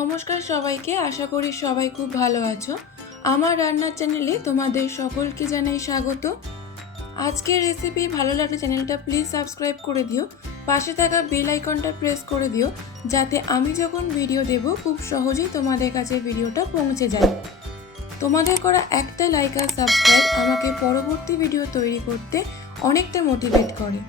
নমস্কার সবাইকে, আশা করি সবাই খুব ভালো আছো। আমার রান্নার চ্যানেলে তোমাদের সকলকে জানাই স্বাগত। আজকের রেসিপি ভালো লাগলে চ্যানেলটা প্লিজ সাবস্ক্রাইব করে দিও, পাশে থাকা বেল আইকনটা প্রেস করে দিও, যাতে আমি যখন ভিডিও দেব খুব সহজেই তোমাদের কাছে ভিডিওটা পৌঁছে যায়। তোমাদের করা একটা লাইক আর সাবস্ক্রাইব আমাকে পরবর্তী ভিডিও তৈরি করতে অনেকটা মোটিভেট করে।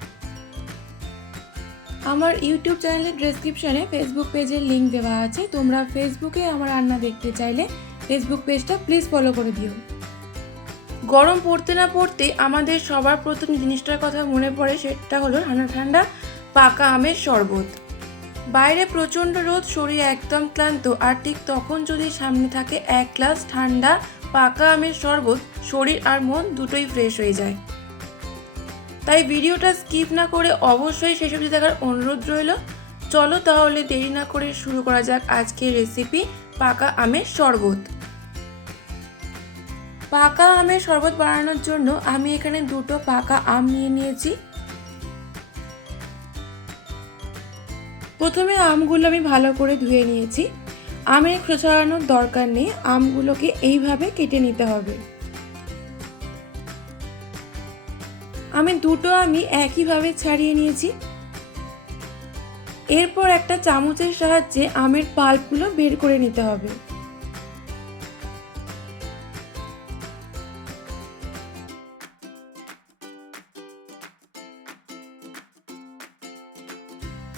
আমার ইউটিউব চ্যানেলের ডেসক্রিপশনে ফেসবুক পেজের লিঙ্ক দেওয়া আছে, তোমরা ফেসবুকে আমার রান্না দেখতে চাইলে ফেসবুক পেজটা প্লিজ ফলো করে দিও। গরম পড়তে না পড়তে আমাদের সবার প্রথম জিনিসটার কথা মনে পড়ে, সেটা হলো ঠান্ডা ঠান্ডা পাকা আমের শরবত। বাইরে প্রচণ্ড রোদ, শরীর একদম ক্লান্ত, আর ঠিক তখন যদি সামনে থাকে এক গ্লাস ঠান্ডা পাকা আমের শরবত, শরীর আর মন দুটোই ফ্রেশ হয়ে যায়। তাই ভিডিওটা স্কিপ না করে অবশ্যই শেষ অবধি দেখার অনুরোধ রইল। চলো তাহলে দেরি না করে শুরু করা যাক আজকের রেসিপি পাকা আমের শরবত। পাকা আমের শরবত বানানোর জন্য আমি এখানে দুটো পাকা আম নিয়ে নিয়েছি। প্রথমে আমগুলো আমি ভালো করে ধুয়ে নিয়েছি। আমের খোসা ছাড়ানোর দরকার নেই, আমগুলোকে এইভাবে কেটে নিতে হবে। আমি দুটো আমি একইভাবে ছাড়িয়ে নিয়েছি। এরপর একটা চামচের সাহায্যে আমের পাল্পগুলো বের করে নিতে হবে।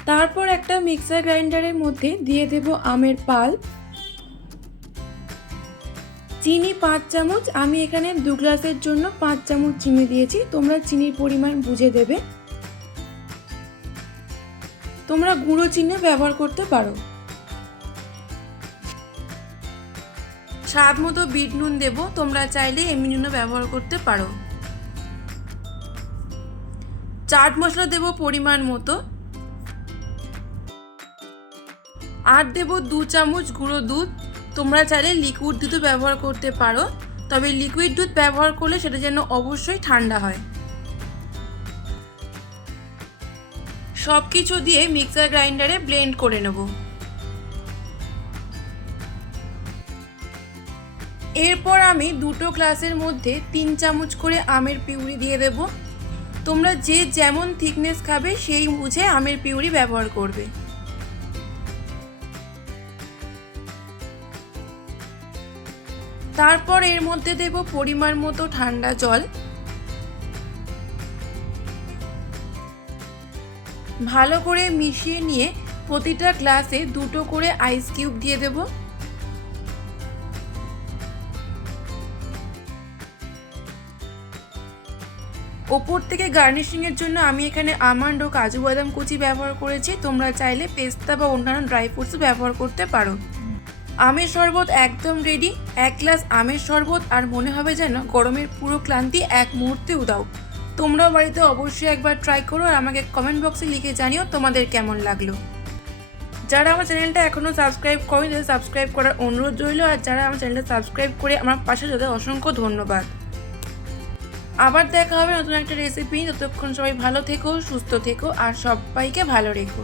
তারপর একটা মিক্সার গ্রাইন্ডারের মধ্যে দিয়ে দেব আমের পাল্প, চিনি 5 চামচ। আমি এখানে 2 গ্লাসের জন্য 5 চামচ চিনি দিয়েছি, তোমরা চিনির পরিমাণ বুঝে দেবে। তোমরা গুঁড়ো চিনি ব্যবহার করতে পারো। স্বাদ মতো বিট নুন দেব, তোমরা চাইলে এমনি নুনও ব্যবহার করতে পারো। চাট মশলা দেব পরিমাণ মতো, আর দেব 2 চামচ গুঁড়ো দুধ। তোমরা চাইলে লিকুইড দুধও ব্যবহার করতে পারো, তবে লিকুইড দুধ ব্যবহার করলে সেটা যেন অবশ্যই ঠান্ডা হয়। সব কিছু দিয়ে মিক্সার গ্রাইন্ডারে ব্লেন্ড করে নেব। এরপর আমি দুটো গ্লাসের মধ্যে 3 চামচ করে আমের পিউরি দিয়ে দেব। তোমরা যে যেমন থিকনেস খাবে সেই বুঝে আমের পিউরি ব্যবহার করবে। তারপর এর মধ্যে দেব পরিমাণ মতো ঠান্ডা জল। ভালো করে মিশিয়ে নিয়ে প্রতিটা গ্লাসে দুটো করে আইস কিউব দিয়ে দেব। ওপর থেকে গার্নিশিংয়ের জন্য আমি এখানে আমন্ড ও কাজু বাদাম কুচি ব্যবহার করেছি, তোমরা চাইলে পেস্তা বা অন্যান্য ড্রাই ফ্রুটস ব্যবহার করতে পারো। আমের শরবত একদম রেডি। 1 গ্লাস আমের শরবত আর মনে হবে যেন গরমের পুরো ক্লান্তি এক মুহূর্তে উধাও। তোমরাও বাড়িতে অবশ্যই একবার ট্রাই করো আর আমাকে কমেন্ট বক্সে লিখে জানিও তোমাদের কেমন লাগলো। যারা আমার চ্যানেলটা এখনও সাবস্ক্রাইব করেনি তাদের সাবস্ক্রাইব করার অনুরোধ রইল, আর যারা আমার চ্যানেলটা সাবস্ক্রাইব করে আমার পাশে তাদের অসংখ্য ধন্যবাদ। আবার দেখা হবে নতুন একটা রেসিপি। ততক্ষণ সবাই ভালো থেকো, সুস্থ থেকো, আর সবাইকে ভালো রেখো।